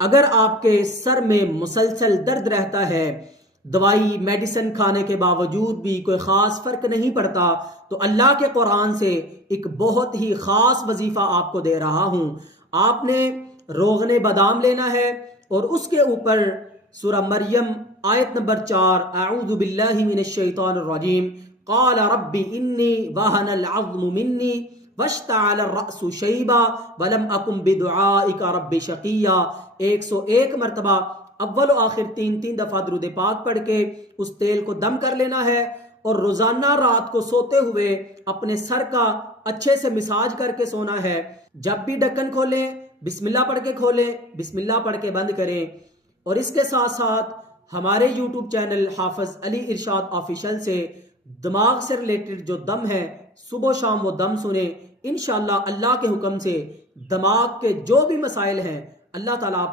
اگر آپ کے سر میں مسلسل درد رہتا ہے، دوائی میڈیسن کھانے کے باوجود بھی کوئی خاص فرق نہیں پڑتا، تو اللہ کے قرآن سے ایک بہت ہی خاص وظیفہ آپ کو دے رہا ہوں۔ آپ نے روغن بادام لینا ہے اور اس کے اوپر سورہ مریم آیت نمبر 4، اعوذ باللہ من الشیطان الرجیم، قال رب انی وہن العظم منی واشتعل الرأس شیبا ولم اکن بدعائک رب شقیا، 101 مرتبہ اول و آخر 3 دفعہ درود پاک پڑھ کے اس تیل کو دم کر لینا ہے، اور روزانہ رات کو سوتے ہوئے اپنے سر کا اچھے سے مساج کر کے سونا ہے۔ جب بھی ڈھکن کھولیں بسم اللہ پڑھ کے کھولیں، بسم اللہ پڑھ کے بند کریں۔ اور اس کے ساتھ ساتھ ہمارے یوٹیوب چینل حافظ علی ارشاد آفیشل سے دماغ سے ریلیٹڈ جو دم ہے، صبح و شام وہ دم سنیں، انشاءاللہ اللہ کے حکم سے دماغ کے جو بھی مسائل ہیں اللہ تعالیٰ